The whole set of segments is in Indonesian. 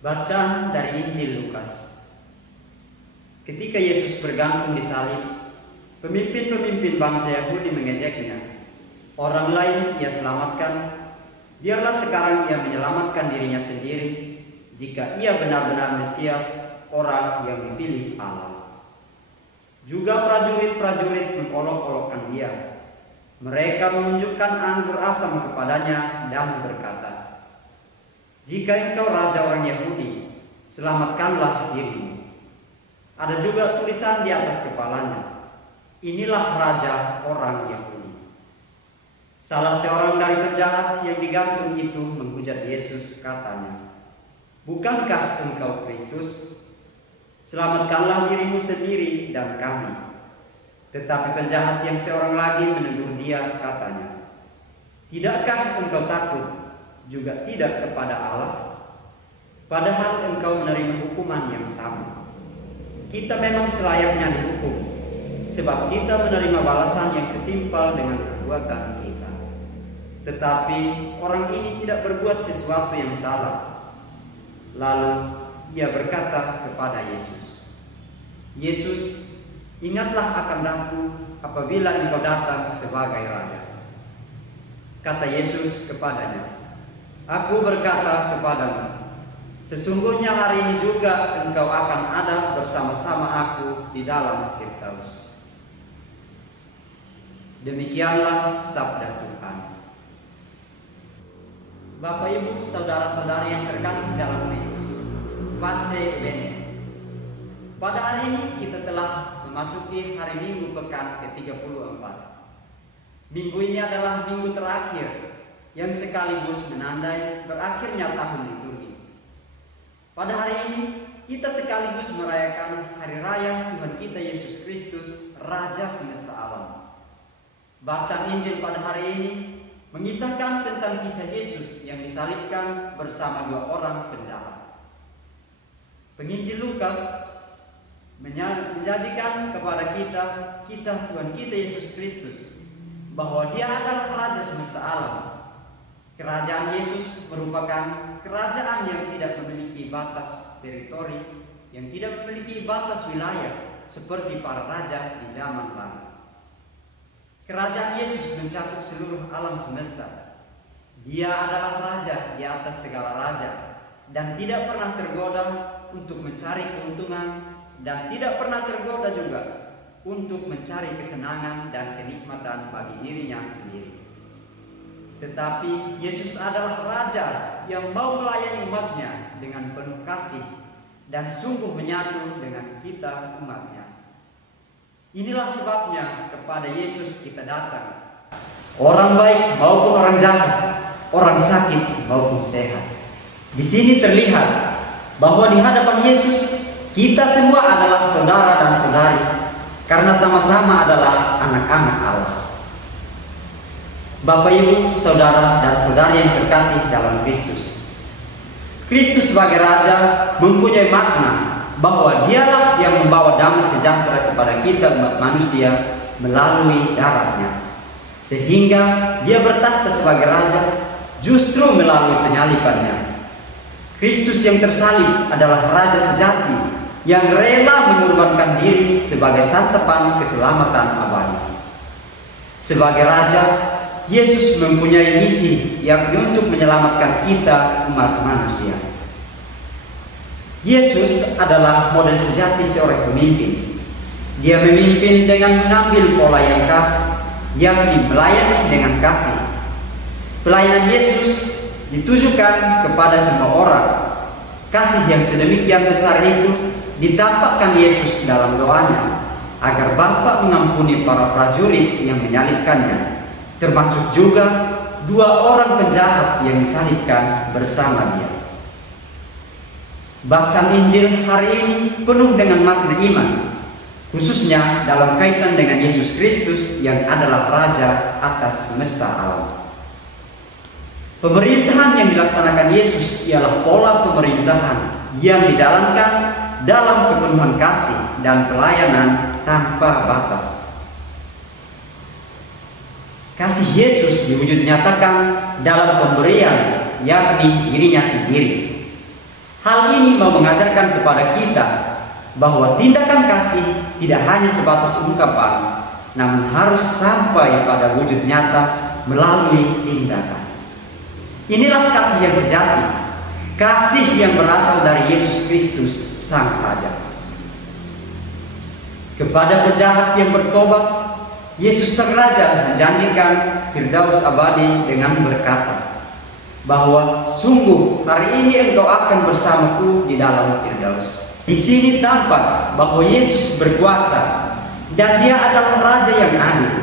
Bacaan dari Injil Lukas. Ketika Yesus bergantung di salib, pemimpin-pemimpin bangsa Yahudi mengejeknya. Orang lain ia selamatkan, biarlah sekarang ia menyelamatkan dirinya sendiri jika ia benar-benar Mesias, orang yang dipilih Allah. Juga prajurit-prajurit mengolok-olokkan dia. Mereka menunjukkan anggur asam kepadanya dan berkata, "Jika engkau raja orang Yahudi, selamatkanlah dirimu." Ada juga tulisan di atas kepalanya, "Inilah raja orang Yahudi." Salah seorang dari penjahat yang digantung itu menghujat Yesus, katanya, "Bukankah engkau Kristus? Selamatkanlah dirimu sendiri dan kami." Tetapi penjahat yang seorang lagi menegur dia, katanya, "Tidakkah engkau takut juga tidak kepada Allah? Padahal engkau menerima hukuman yang sama. Kita memang selayaknya dihukum, sebab kita menerima balasan yang setimpal dengan perbuatan kita. Tetapi orang ini tidak berbuat sesuatu yang salah." Lalu ia berkata kepada Yesus, "Yesus, ingatlah akan aku apabila engkau datang sebagai raja." Kata Yesus kepadanya, "Aku berkata kepadamu, sesungguhnya hari ini juga engkau akan ada bersama-sama aku di dalam Firdaus." Demikianlah sabda Tuhan. Bapak, Ibu, saudara-saudari yang terkasih dalam Kristus, Pace Bene. Pada hari ini kita telah memasuki hari Minggu pekan ke-34. Minggu ini adalah minggu terakhir yang sekaligus menandai berakhirnya tahun liturgi. Pada hari ini kita sekaligus merayakan hari raya Tuhan kita Yesus Kristus, Raja semesta alam. Bacaan Injil pada hari ini mengisahkan tentang kisah Yesus yang disalibkan bersama dua orang penjahat. Penginjil Lukas menjanjikan kepada kita kisah Tuhan kita Yesus Kristus, bahwa dia adalah Raja semesta alam. Kerajaan Yesus merupakan kerajaan yang tidak memiliki batas teritori, yang tidak memiliki batas wilayah seperti para raja di zaman lalu. Kerajaan Yesus mencakup seluruh alam semesta. Dia adalah raja di atas segala raja dan tidak pernah tergoda untuk mencari keuntungan dan tidak pernah tergoda juga untuk mencari kesenangan dan kenikmatan bagi dirinya sendiri. Tetapi Yesus adalah raja yang mau melayani umatnya dengan penuh kasih dan sungguh menyatu dengan kita umatnya. Inilah sebabnya kepada Yesus kita datang, orang baik maupun orang jahat, orang sakit maupun sehat. Di sini terlihat bahwa di hadapan Yesus kita semua adalah saudara dan saudari, karena sama-sama adalah anak-anak Allah. Bapak, Ibu, saudara dan saudari yang terkasih dalam Kristus, Kristus sebagai Raja mempunyai makna bahwa dialah yang membawa damai sejahtera kepada kita umat manusia melalui darahnya, sehingga dia bertahta sebagai Raja justru melalui penyalibannya. Kristus yang tersalib adalah Raja sejati yang rela mengorbankan diri sebagai santapan keselamatan abadi. Sebagai Raja, Yesus mempunyai misi yakni untuk menyelamatkan kita umat manusia. Yesus adalah model sejati seorang pemimpin. Dia memimpin dengan mengambil pola yang khas, yakni melayani dengan kasih. Pelayanan Yesus ditujukan kepada semua orang. Kasih yang sedemikian besar itu ditampakkan Yesus dalam doanya agar Bapa mengampuni para prajurit yang menyalibkannya, termasuk juga dua orang penjahat yang disalibkan bersama dia. Bacaan Injil hari ini penuh dengan makna iman, khususnya dalam kaitan dengan Yesus Kristus yang adalah Raja atas semesta alam. Pemerintahan yang dilaksanakan Yesus ialah pola pemerintahan yang dijalankan dalam kepenuhan kasih dan pelayanan tanpa batas. Kasih Yesus diwujud nyatakan dalam pemberian, yakni dirinya sendiri. Hal ini mau mengajarkan kepada kita bahwa tindakan kasih tidak hanya sebatas ungkapan, namun harus sampai pada wujud nyata melalui tindakan. Inilah kasih yang sejati, kasih yang berasal dari Yesus Kristus Sang Raja. Kepada penjahat yang bertobat, Yesus Sang Raja menjanjikan Firdaus abadi dengan berkata bahwa sungguh hari ini engkau akan bersamaku di dalam Firdaus. Di sini tampak bahwa Yesus berkuasa dan Dia adalah Raja yang adil.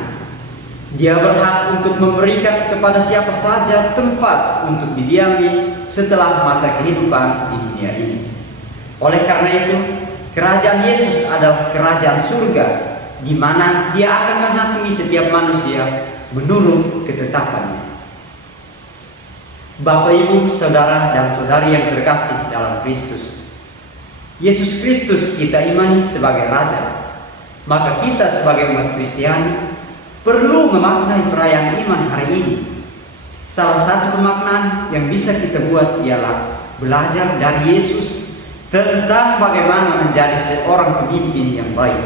Dia berhak untuk memberikan kepada siapa saja tempat untuk didiami setelah masa kehidupan di dunia ini. Oleh karena itu, kerajaan Yesus adalah kerajaan surga, di mana Dia akan menghakimi setiap manusia menurut ketetapannya. Bapak, Ibu, saudara dan saudari yang terkasih dalam Kristus, Yesus Kristus kita imani sebagai Raja. Maka kita sebagai umat Kristiani perlu memaknai perayaan iman hari ini. Salah satu pemaknaan yang bisa kita buat ialah belajar dari Yesus tentang bagaimana menjadi seorang pemimpin yang baik.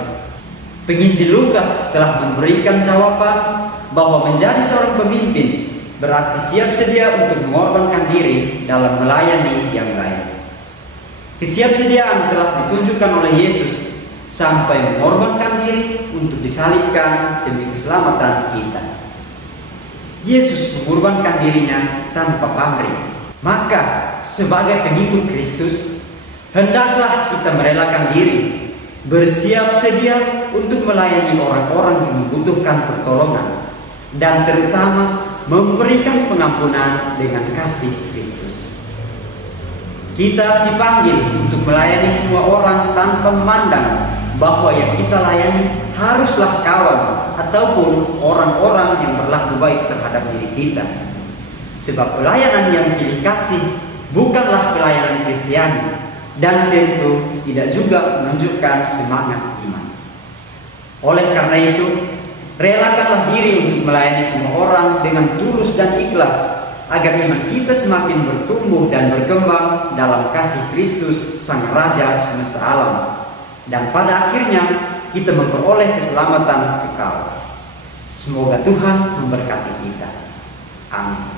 Penginjil Lukas telah memberikan jawaban bahwa menjadi seorang pemimpin berarti siap sedia untuk mengorbankan diri dalam melayani yang lain. Kesiapsediaan telah ditunjukkan oleh Yesus sampai mengorbankan diri untuk disalibkan demi keselamatan kita. Yesus mengorbankan dirinya tanpa pamrih. Maka sebagai pengikut Kristus, hendaklah kita merelakan diri, bersiap sedia untuk melayani orang-orang yang membutuhkan pertolongan, dan terutama memberikan pengampunan dengan kasih Kristus. Kita dipanggil untuk melayani semua orang tanpa memandang bahwa yang kita layani haruslah kawan ataupun orang-orang yang berlaku baik terhadap diri kita. Sebab pelayanan yang pilih kasih bukanlah pelayanan Kristiani, dan tentu tidak juga menunjukkan semangat iman. Oleh karena itu, relakanlah diri untuk melayani semua orang dengan tulus dan ikhlas, agar iman kita semakin bertumbuh dan berkembang dalam kasih Kristus Sang Raja semesta alam, dan pada akhirnya kita memperoleh keselamatan kekal. Semoga Tuhan memberkati kita. Amin.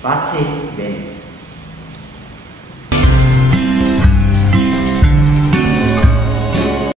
Pace Ben.